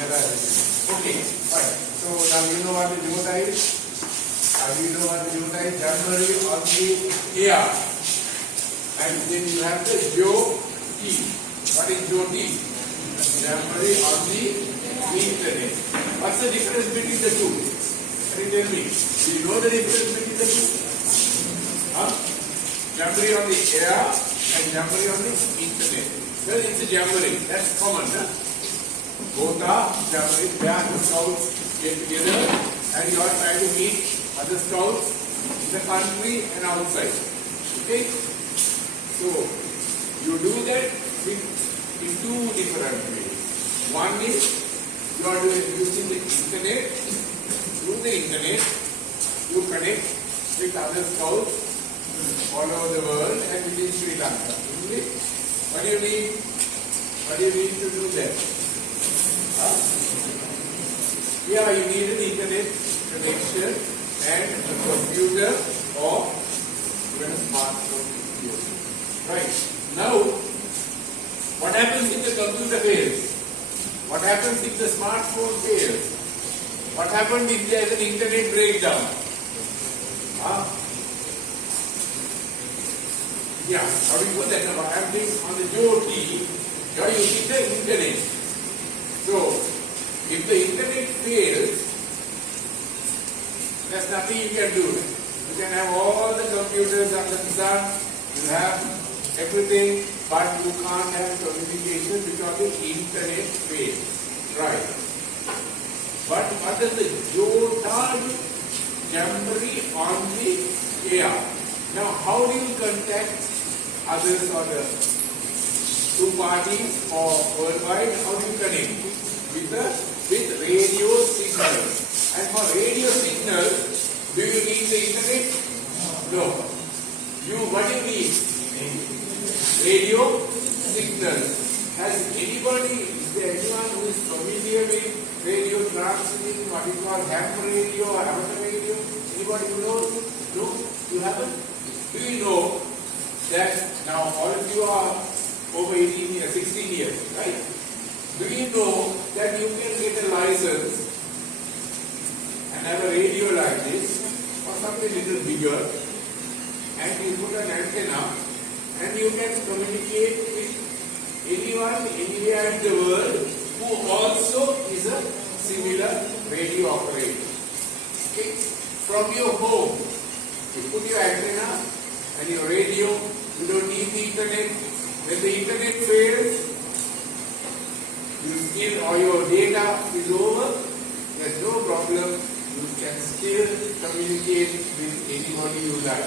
Okay, fine. So now you know what the JOTA is. Now you know what the JOTA is. Jamboree-On-The-Air. And then you have the JOTI. What is JOTI? Jamboree-On-The-Internet. What's the difference between the two? Can you tell me? Do you know the difference between the two? Huh? Jamboree-On-The-Air and Jamboree-On-The-Internet. Well, it's a jamboree. That's common, huh? JOTA, Jamboree, where the scouts get together and you are trying to meet other scouts in the country and outside. Okay? So, you do that in two different ways. One is you are using the internet. Through the internet, you connect with other scouts all over the world and within Sri Lanka. What do you need? What do you need to do that? Here you need an internet connection and a computer or even a smartphone. Right. Now, what happens if the computer fails? What happens if the smartphone fails? What happens if there is an internet breakdown? Yeah, how do you put that? What happens on the JOTI? You are using the internet. So, if the internet fails, there's nothing you can do. You can have all the computers under the sun, you have everything, but you can't have communication because the internet fails. Right. But what does the JOTA do? Jamboree-On-The-Air. Now, how do you contact others or the two parties or worldwide? How do you connect? With radio signals. And for radio signals, do you need the internet? No. What do you need? Radio signals. Has anybody, is there anyone who is familiar with radio transmitting, what is called ham radio or amateur radio? Anybody who knows? No? You haven't? Do you know that now all of you are over 18 years, 16 years, right? Do you know that you can get a license and have a radio like this or something little bigger and you put an antenna and you can communicate with anyone, anywhere in the world who also is a similar radio operator. Okay? From your home, you put your antenna and your radio, you don't need the internet. When the internet fails, you still, or your data is over, there's no problem. You can still communicate with anybody you like.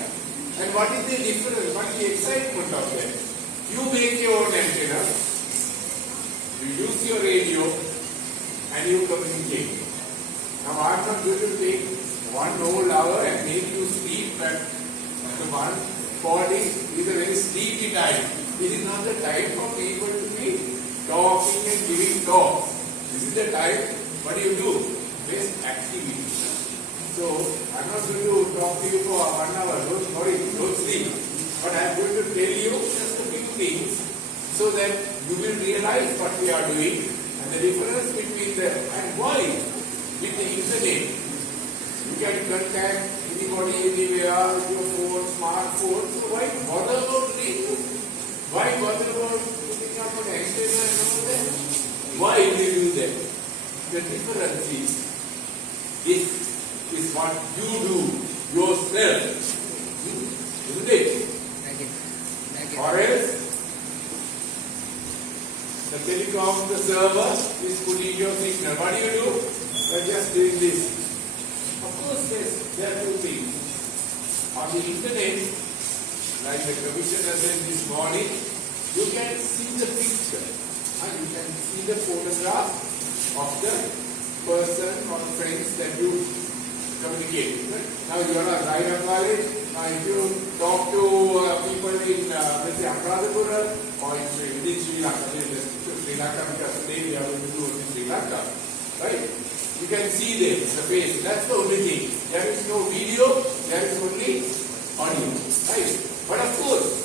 And what is the difference? What is the excitement of that? You make your own antenna, you use your radio, and you communicate. Now I'm not going to take 1 whole hour and make you sleep at the 1:40 is a very sleepy time. This is not the time for people to be talking and giving talks. This is the time, what do you do? Best activity. So, I'm not going to talk to you for 1 hour, don't sleep. But I'm going to tell you just a few things so that you will realize what we are doing and the difference between them and why. With the internet, you can contact anybody, anywhere, with your phone, smartphone. So why bother about radio? Why bother about putting up an antenna and all that? Why will you do that? The difference is, this is what you do yourself. Isn't it? Or else, the telecom, the server is putting your signal. What do? You're just doing this. Of course, there are two things. On the internet, like the commissioner said this morning, you can see the picture and you can see the photograph of the person or friends that you communicate with. Now you are a Raina college. If you talk to people in, let's say, Anuradhapura or within Sri Lanka, Sri Lanka, because today we are going to do it in Sri Lanka, right? You can see them, the face. That's the only thing. There is no video, there is only audio, right? But of course,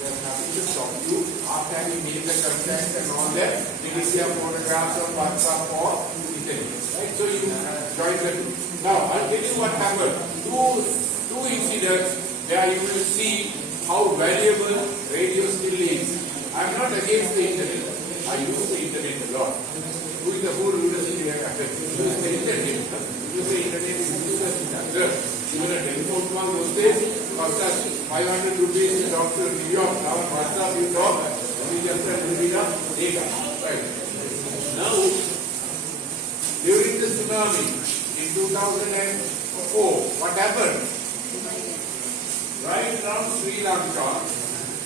there is nothing to stop you after after having made the contact and all that, we can see our photographs on WhatsApp or Internet. Right? So you join the two. Now, I'll tell you what happened. Two incidents where you will see how valuable radio still is. I'm not against the Internet. I use the Internet a lot. Who is the whole university I use the Internet? Use the Internet is even a telephone call those days cost us 500 rupees to talk to New York. Now on WhatsApp you talk, we just a little bit of data. Right. Now, during the tsunami in 2004, what happened? Right from Sri Lanka,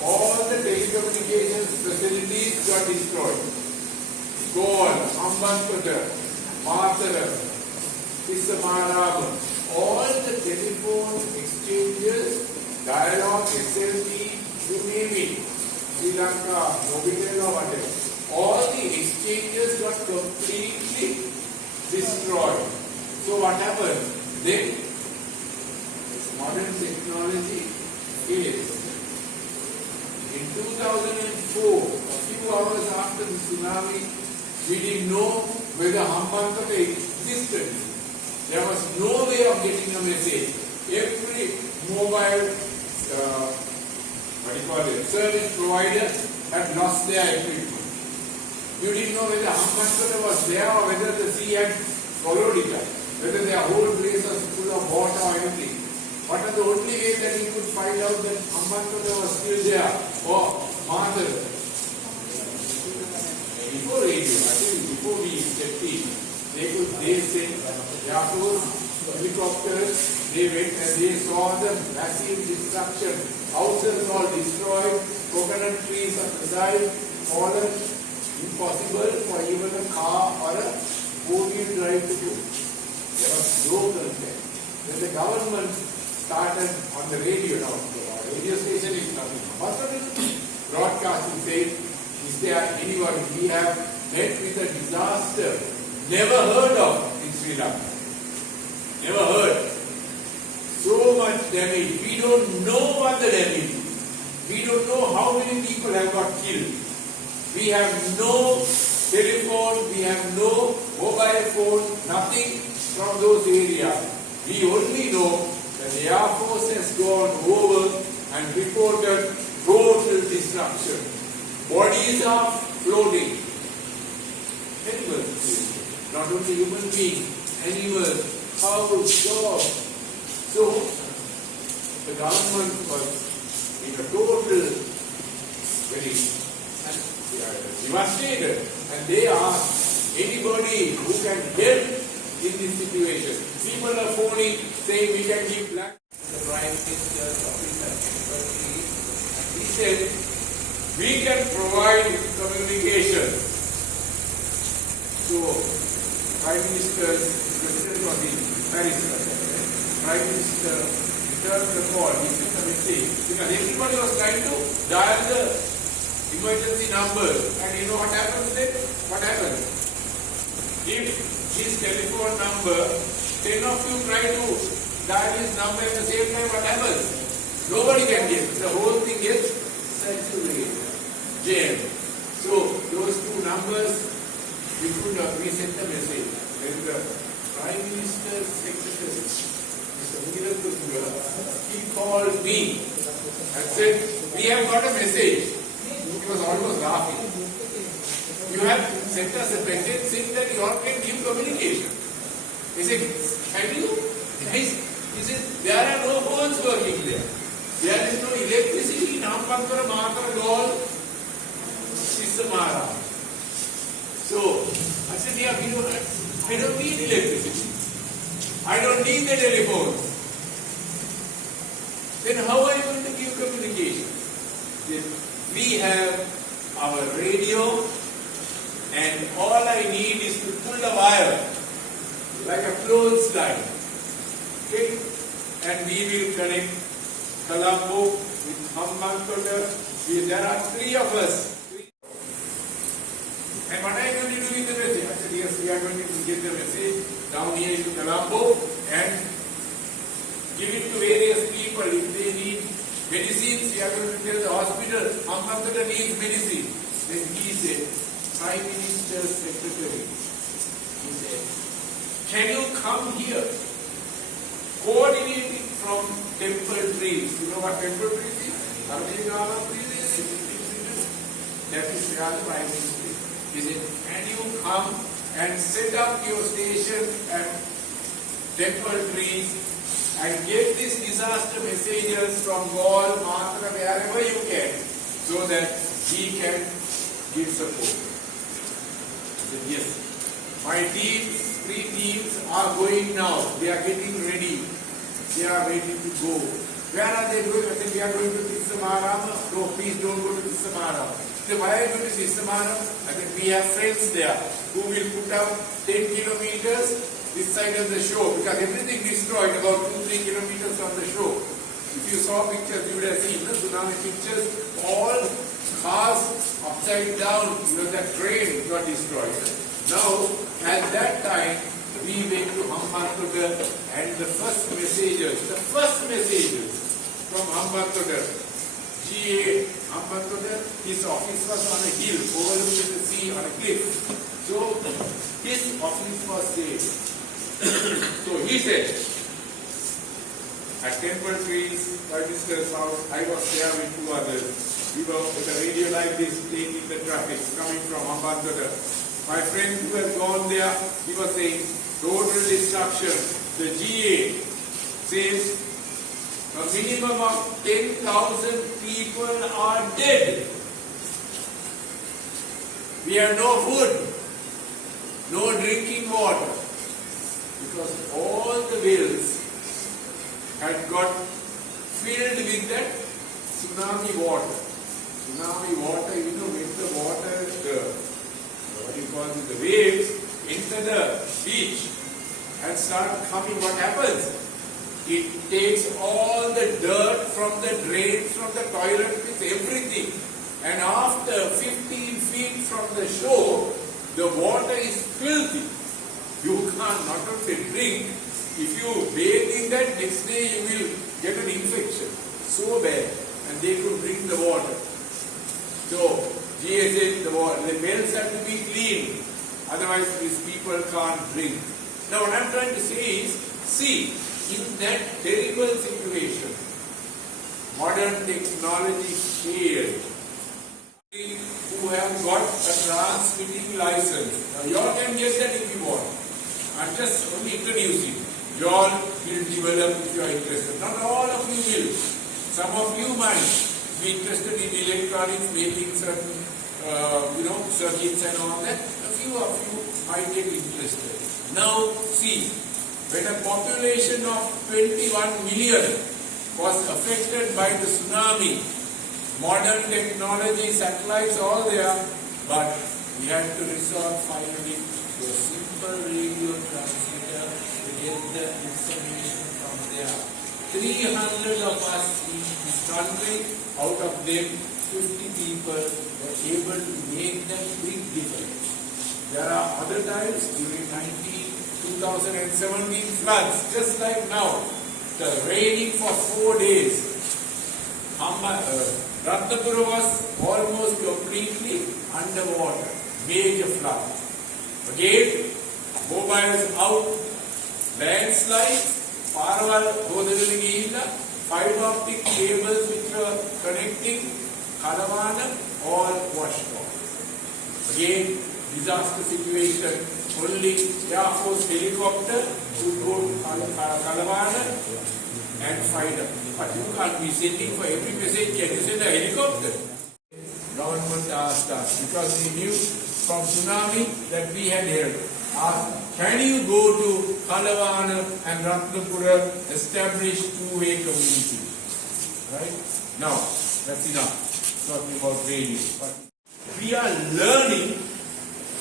all the telecommunications facilities got destroyed. Goal, Ambankota, Mathara, Tsunami, all the telephone exchanges, dialogue, SLT, you name it, Sri Lanka, Mobitel or whatever, all the exchanges got completely destroyed. So what happened? Then modern technology is in 2004, a few hours after the tsunami, we didn't know whether Hambantota existed. There was no way of getting a message. Every mobile service provider had lost their equipment. You didn't know whether Hambantota was there or whether the sea had swallowed it up, whether their whole place was full of water or anything. What are the only ways that you could find out that Hambantota was still there or Mother? Before radio, I think before we stepped in, they sent Air Force helicopters, they went and they saw the massive destruction. Houses all destroyed, coconut trees on the side, fallen, impossible for even a car or a four-wheel drive to do. There was no contact. When the government started on the radio now, the radio station is nothing. What broadcasting saying, is there anybody we have met with a disaster never heard of in Sri Lanka? Never heard. So much damage. We don't know what the damage is. We don't know how many people have got killed. We have no telephone, we have no mobile phone, nothing from those areas. We only know that the Air Force has gone over and reported total destruction. Bodies are floating. Animals, not only human beings, animals, cows, dogs. So, the government was in a total, very devastated, and they asked anybody who can help in this situation. People are phoning saying we can give black. The Prime Minister's office and expertise, and he said we can provide communication. So, Prime Minister's President was in Paris. Prime Minister returned the call, he sent a message, because everybody was trying to dial the emergency numbers, and you know what happens then? What happens? If his telephone number, 10 of you try to dial his number at the same time, what happens? Nobody can get. The whole thing gets saturated, jammed. So those two numbers, we sent a message. When the Prime Minister's Secretary, he called me and said, we have got a message. He was almost laughing. You have sent us a message saying that you all can give communication. He said, can you? He said, there are no phones working there. There is no electricity in Hambantota, Mathara, Galle, Tsunami. So, I said, yeah, I don't need electricity. I don't need the telephone. Then how are you going to give communication? We have our radio, and all I need is to pull a wire like a clothesline. Okay? And we will connect Colombo with Hambantota. There are three of us. And what are you going to do with the message? I said, yes, we are going to get the message down here to Colombo and give it to various people. If they need medicines, we are going to tell the hospital, Hambantota needs medicine. Then he said, Prime Minister's secretary, he said, can you come here? Coordinating from temple trees. You know what temple trees is? That is the Prime Minister. He said, can you come and set up your station at temple trees and get these disaster messages from Gaul, Matra, wherever you can, so that he can give support. He said, yes. My teams, 3 teams are going now. They are getting ready. They are ready to go. Where are they going? I said, we are going to Tsunami. No, please don't go to Tsunami. So why are you going to Tsunami? I said, we have friends there who will put up 10 kilometers this side of the shore, because everything destroyed about 2-3 kilometers from the shore. If you saw pictures, you would have seen the tsunami pictures. All cars upside down, that train got destroyed. Now, at that time, we went to Hambantota, and the first messages from Hambantota, GA Hambantota, his office was on a hill overlooking the sea on a cliff. So, his office was saved. So he said, at Temple Trees, Prime Minister's house, I was there with 2 others. We were with a radio like this, taking the traffic coming from Hambantota. My friend who had gone there, he was saying, total destruction. The GA says, a minimum of 10,000 people are dead. We have no food, no drinking water. Because all the wells had got filled with that tsunami water. Tsunami water, when the water, the waves enter the beach and start coming, what happens? It takes all the dirt from the drains, from the toilet pits, everything. And after 15 feet from the shore, the water is filthy. You can't not only drink, if you bathe in that, next day you will get an infection. So bad. And they could drink the water. So, GA said the wells have to be clean. Otherwise these people can't drink. Now what I am trying to say is, see, in that terrible situation, modern technology failed. Who have got a transmitting license. Now you all can get that if you want. I'm just only introducing. You all will develop if you are interested. Not all of you will. Some of you might be interested in electronics, making certain, circuits and all that. A few of you might get interested. Now, see, when a population of 21 million was affected by the tsunami, modern technology, satellites, all there, but we had to resort finally to a simple radio transmitter to get the information from there. 300 of us in this country, out of them 50 people were able to make that big difference. There are other times during 2017 floods, just like now, the raining for 4 days. Ratnapura was almost completely underwater, major flood. Again, mobiles out, landslide, Parwal, fiber optic cables which were connecting Kalavana, all washed off. Again, disaster situation, only Air Force helicopter would go to Kalavana and find them. But you can't be sending for every message, can you send a helicopter? Government asked us, because we knew from tsunami that we had heard, asked, can you go to Kalavana and Ratnapura, establish two-way community? Right? Now, that's enough. Talking about radio. But we are learning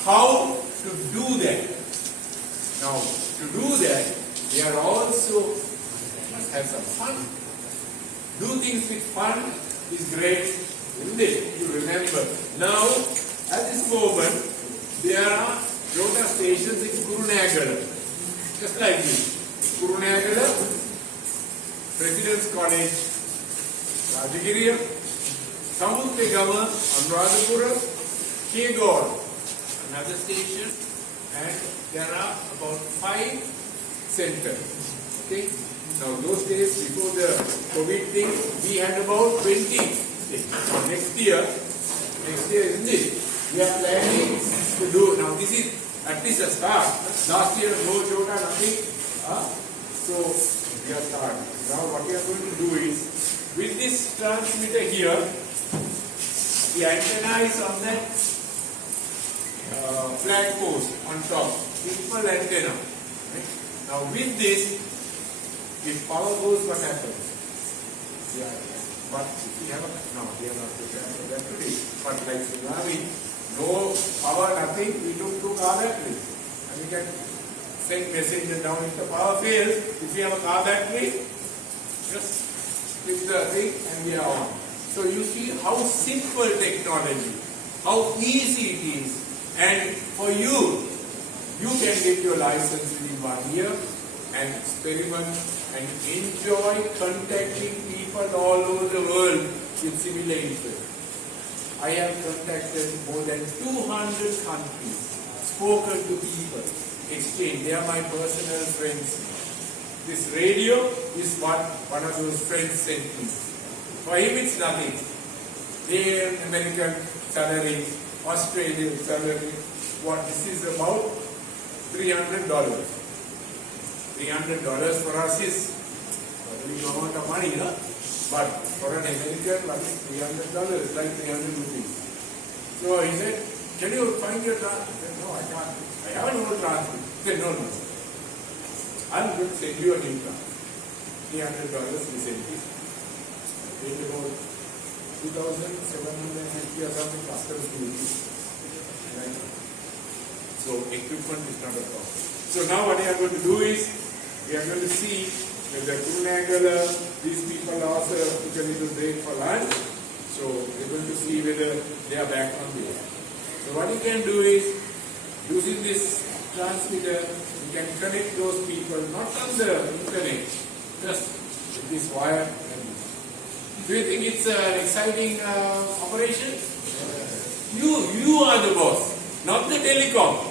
how to do that. Now, to do that, we are also must have some fun. Do things with fun is great, isn't it? You remember. Now, at this moment, there are JOTA stations in Kurunegala. Just like this. Kurunegala, President's College, Rajagiriya, Samut Pegama, Anuradhapura, Kegod, another station, and there are about 5 centers. Okay. Now those days before the COVID thing, we had about 20. Now next year, isn't it? We are planning to do. Now this is at least a start. Last year no JOTA, nothing. So we are starting. Now what we are going to do is, with this transmitter here, the antenna is on that flag post on top. Simple antenna. Right? Now with this, if power goes, what happens? Yeah. But if we have we are not prepared for that today. But like Tsunami, no power, nothing, we took 2 car batteries. And we can send messages down. If the power fails, if we have a car battery, just flip the thing and we are on. So you see how simple technology, how easy it is. And for you can get your license within 1 year and experiment and enjoy contacting people all over the world with similar interests. I have contacted more than 200 countries, spoken to people, exchanged. They are my personal friends. This radio is what one of those friends sent me. For him it's nothing. They American salary, Australian salary. What this is about? $300. $300 for us is a big amount of money, no? But for an American, what is $300? It's like 300 rupees. So he said, can you find your transcript? I said, no, I can't. I haven't got a transcript. He said, no. I'm going to send you a new transcript. $300 we sent it. Paid about 2,750 or something customs duty. Right? So equipment is not a problem. So now what we are going to do is, we are going to see whether Kunagala, these people also took a little break for lunch. So we are going to see whether they are back on the air. So what you can do is, using this transmitter, you can connect those people, not on the internet, just with this wire and this. Do you think it's an exciting operation? You are the boss, not the telecom.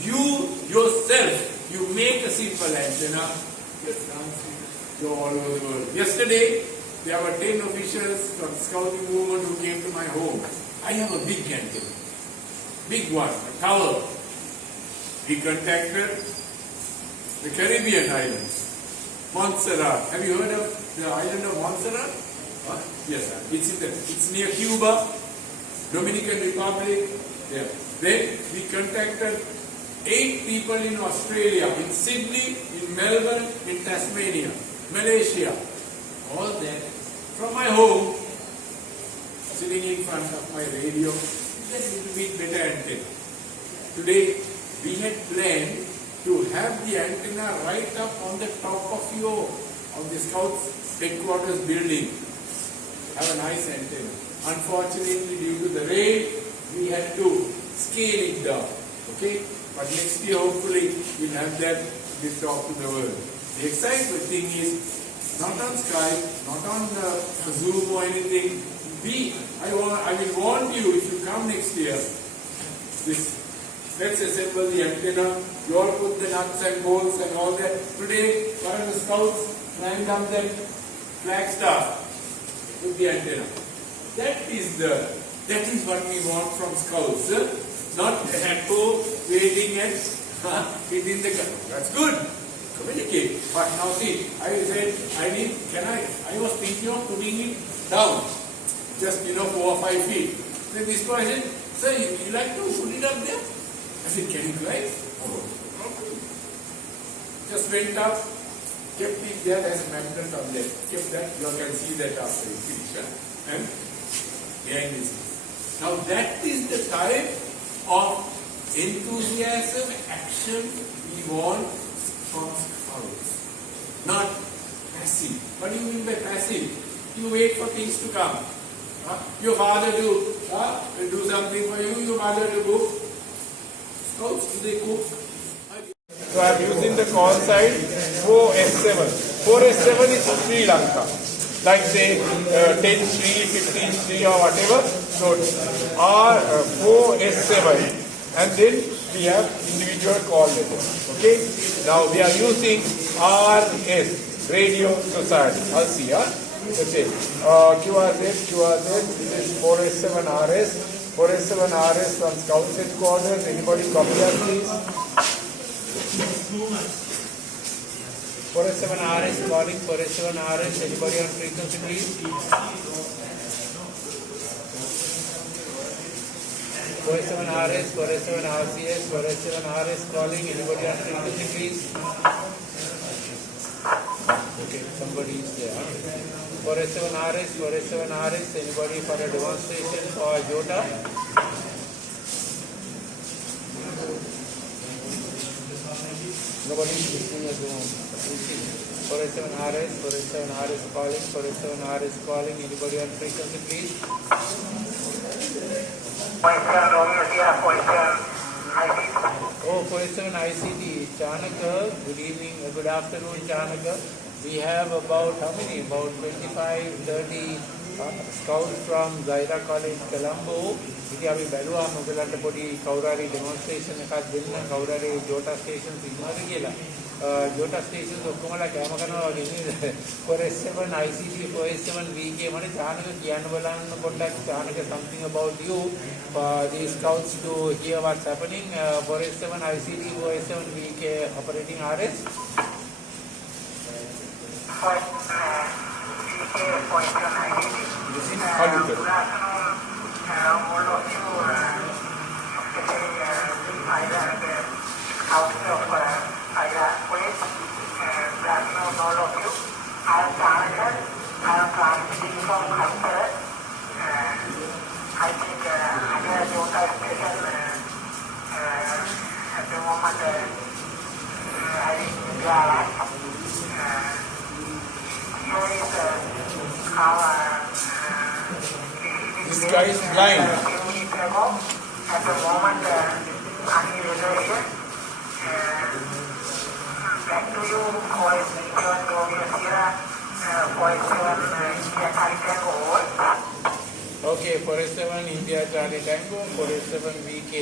You yourself, you make a simple antenna, just go all over the world. Yesterday, there were 10 officials from scouting movement who came to my home. I have a big antenna, big one, a tower. We contacted the Caribbean islands, Montserrat. Have you heard of the island of Montserrat? Yes, sir. It's near Cuba, Dominican Republic. There. Then we contacted 8 people in Australia, in Sydney, in Melbourne, in Tasmania, Malaysia. All there. From my home, sitting in front of my radio, that little bit better antenna. Today, we had planned to have the antenna right up on the top of the Scouts headquarters building. Have a nice antenna. Unfortunately, due to the rain, we had to scale it down. Okay? But next year, hopefully, we'll have that this talk to the world. The exciting thing is, not on Skype, not on Zoom or anything. I will warn you, if you come next year, let's assemble the antenna. You all put the nuts and bolts and all that. Today, one of the scouts climbed up that flagstaff with the antenna. That is what we want from scouts. Not at home waiting and hitting the gun. That's good. Communicate. But now see, I said, I was thinking of putting it down. Just 4 or 5 feet. Then this boy said, sir, you like to put it up there? I said, can you climb? Oh, no problem. Just went up, kept it there as a magnet on there. Kept that, you can see that after you finish. And behind this. Now that is the type of enthusiasm, action we want from scouts. Not passive. What do you mean by passive? You wait for things to come. Your father do something for you, your mother to cook. Scouts, do they cook? So I am using the call sign 4S7. 4S7 is Sri Lanka. like say 10th Street, 15th Street or whatever. So R4S7, and then we have individual call letters. Okay. Now we are using RS, Radio Society. I'll see. Let's say QRZ, this is 4S7RS, 4S7RS from Scouts headquarters. Anybody copy that, please? 4S7RS calling, 4S7RS. Anybody on frequency, please? 4S7RS, 4S7RCS, 4S7RS calling. Anybody on frequency, please? Okay, somebody is there. 4S7RS, 4S7RS. Anybody for a demonstration for JOTA? Nobody is listening at the moment. 4S7RS, 4S7RS calling, 4S7RS calling. Anybody on frequency, please? 47 Oh, 47 ICT. Chanaka, good evening, good afternoon, Chanaka. We have about how many? About 25, 30 scouts from Zaira College, Colombo. ඉතින් අපි බැලුවා මොකලන්ට පොඩි කවුරුහරි demonstration එකක් දෙන්න කවුරුහරි JOTA stations ඉන්නවද කියලා. JOTA stations ඔක්කොමලා කැම කරනවා වගේ නේද? 4S7 ICT 4S7 VK මට චානක කියන්න බලන්න පොඩ්ඩක් Chanaka something about you for the scouts to hear what's happening. 4S7 ICT 4S7 VK operating RS. Listen, how do you all of you, out of all of you, I am planted, I am planting from culture. I think under JOTA station at the moment I think India here is how this guy is blind. at the moment, any relation, back to you, voice, Okay, 4S7 India Charlie Tango, 4S7 VK.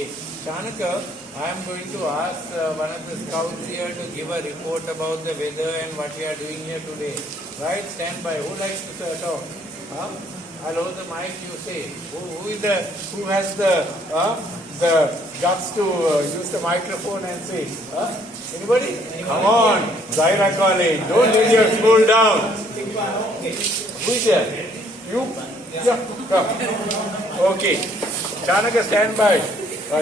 Chanaka, I am going to ask one of the scouts here to give a report about the weather and what we are doing here today. Right, stand by. Who likes to talk? I'll hold the mic, you say. Who has the guts to use the microphone and say? Anybody? Come on, Zaira College, don't let your school down. Who is there? You? Yeah, come. Okay. Chanaka, stand by.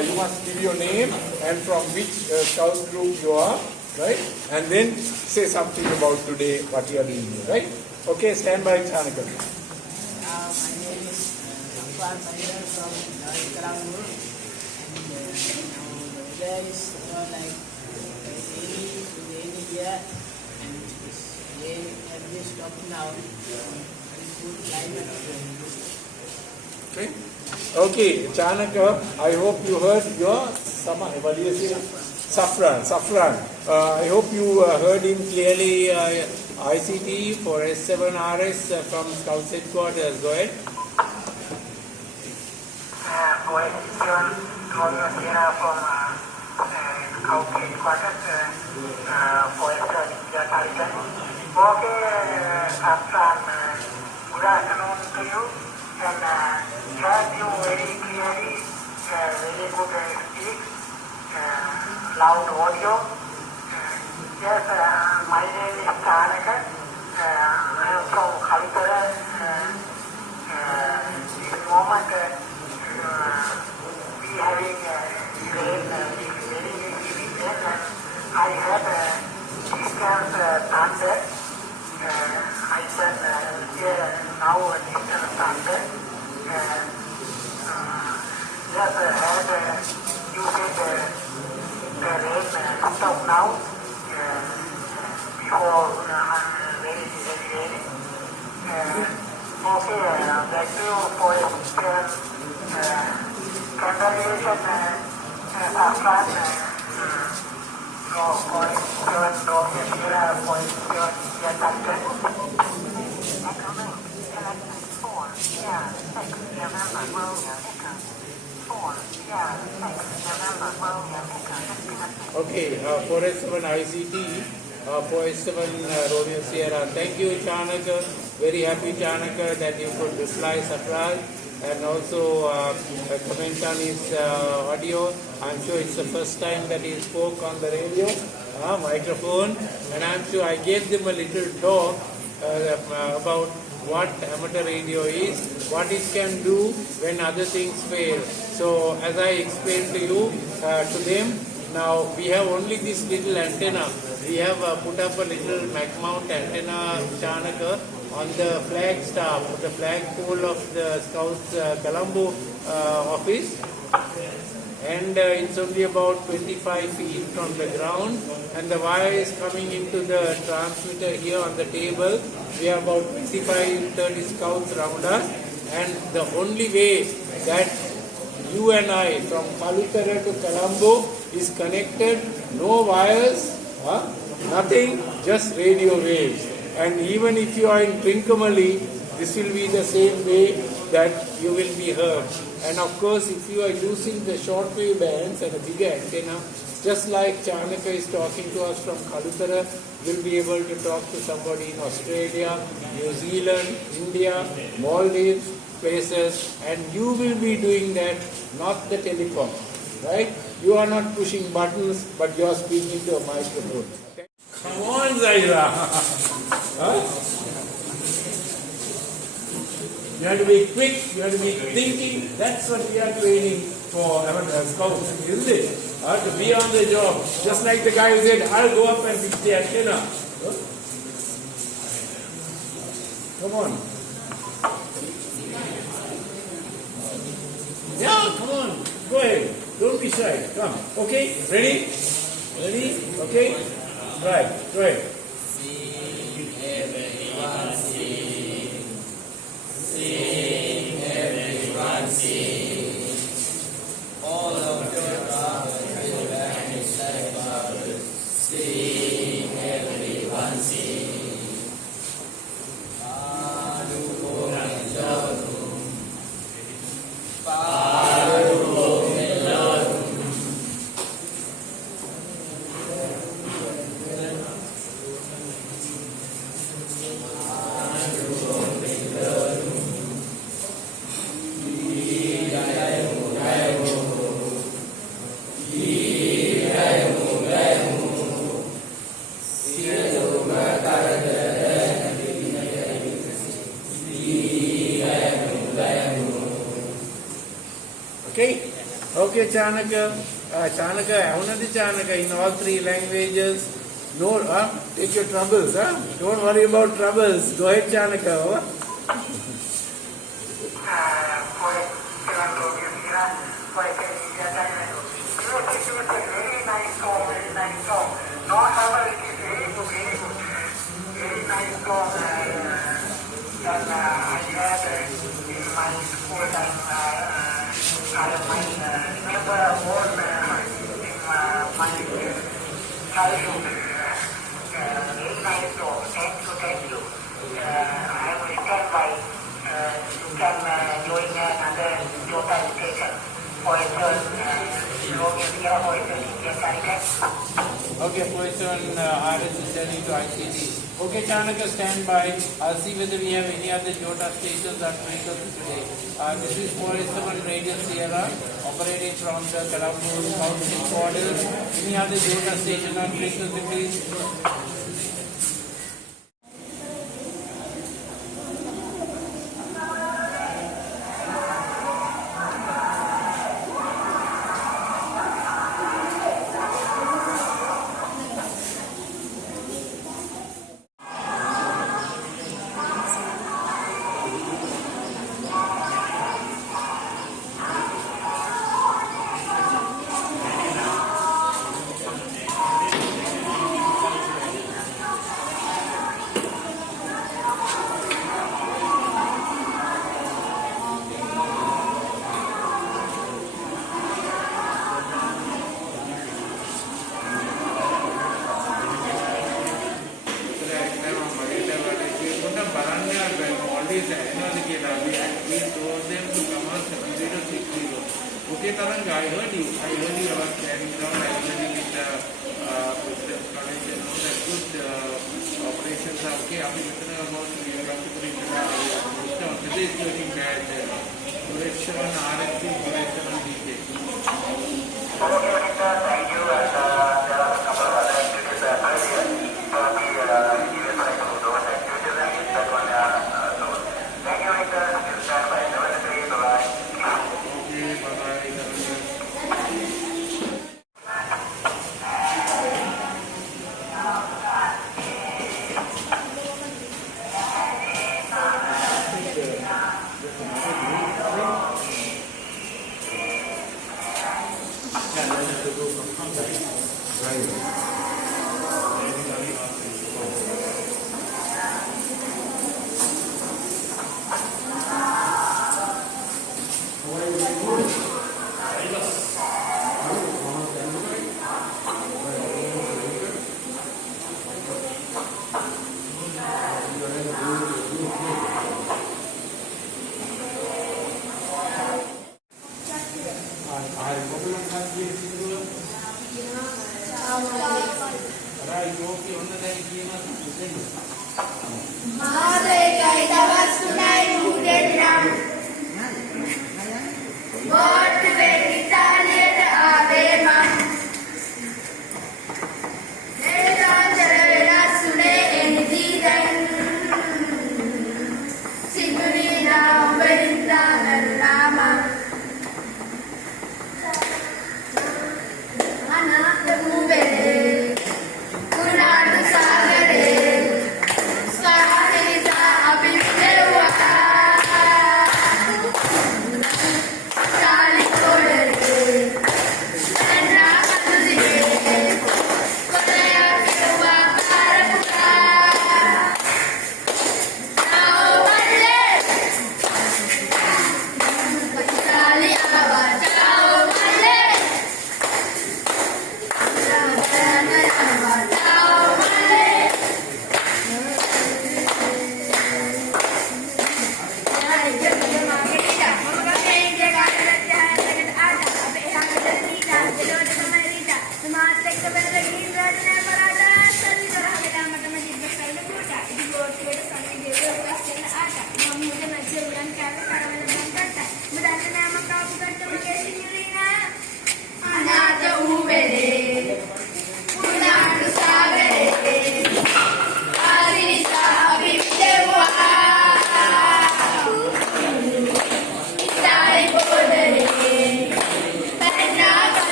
You must give your name and from which scout group you are, right? And then say something about today, what you are doing here, right? Okay, stand by, Chanaka. My name is from Colombo, and the weather is like rainy here, and it's rain has just stopped now. Good climate. Okay. Okay, Chanaka, I hope you heard your what do you say? Safran. I hope you heard him clearly. ICT for S7RS from Scouts headquarters. Go ahead. Good afternoon to you, and heard you very clearly, very good speak, loud audio. Yes, my name is Chanaka. I am from Kalipara. This moment we having rain, very heavy rain. I have distance thunder. I can hear now a distance thunder. Just had you said the rain stop now. Before very rainy. Okay, thank you for your congratulations, for your November, Romeo, Echo. 4, Sierra 6, November, Romeo, Echo. Disconnected. Okay, 4S7 ICT, 4S7 Romeo Sierra. Thank you, Chanaka. Very happy, Chanaka, that you could reply Satraj and also comment on his audio. I'm sure it's the first time that he spoke on the radio, microphone, and I'm sure I gave them a little talk about what amateur radio is, what it can do when other things fail. So as I explained to you, to them, now we have only this little antenna. We have put up a little Mac mount antenna, Chanaka, on the flag staff, the flag pole of the Scouts Colombo office. And it's only about 25 feet from the ground, and the wire is coming into the transmitter here on the table. We have about 25-30 scouts around us, and the only way that you and I from Kalutara to Colombo is connected, no wires, nothing, just radio waves. And even if you are in Trincomalee, this will be the same way that you will be heard. And of course, if you are using the shortwave bands and a bigger antenna, just like Chanaka is talking to us from Kalutara, you'll be able to talk to somebody in Australia, New Zealand, India, Maldives, places, and you will be doing that, not the telecom, right? You are not pushing buttons, but you are speaking to a microphone. Okay? Come on, Zaira! Huh? You have to be quick, you have to be thinking. That's what we are training for scouts, isn't it? To be on the job. Just like the guy who said, I'll go up and fix the antenna. Huh? Come on. Yeah, come on. Go ahead. Don't be shy. Come. Okay? Ready? Ready? Okay? Right. Go ahead. Sing, everyone sing. All of your brothers and sisters. Sing, everyone sing. Paru Melorum. Paru Melorum. Okay? Okay, Chanaka. Chanaka, Avunadi Chanaka, in all three languages. No, take your troubles, Don't worry about troubles. Go ahead, Chanaka. Over. Thank you. I will stand by. You can join another JOTA station for a turn. Okay, question RS is turning to ICT. Okay, Chanaka, stand by. I'll see whether we have any other JOTA stations on frequency today. This is 4S7 Radio Sierra, operating from the Colombo Council Quarters. Any other JOTA station on frequency, please? days එනවාද කියලා we told them to come on 7060. Okay, Taranga, I heard you. I was standing down. I was with the President's College and all that good operations are okay. After listening about we are going to put it today is looking bad. Direction, RFC, direction, and DJ. Okay, Victor, thank you. And there are a couple of other activities that are here. Probably you will try to do those activities and that one. Thank you, Victor. You stand by 73. Bye-bye. Okay, bye-bye.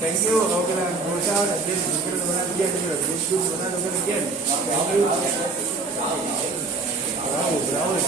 Thank you. How can I go down again? We're going to run again. This good run again. Thank you. Bravo, bravo.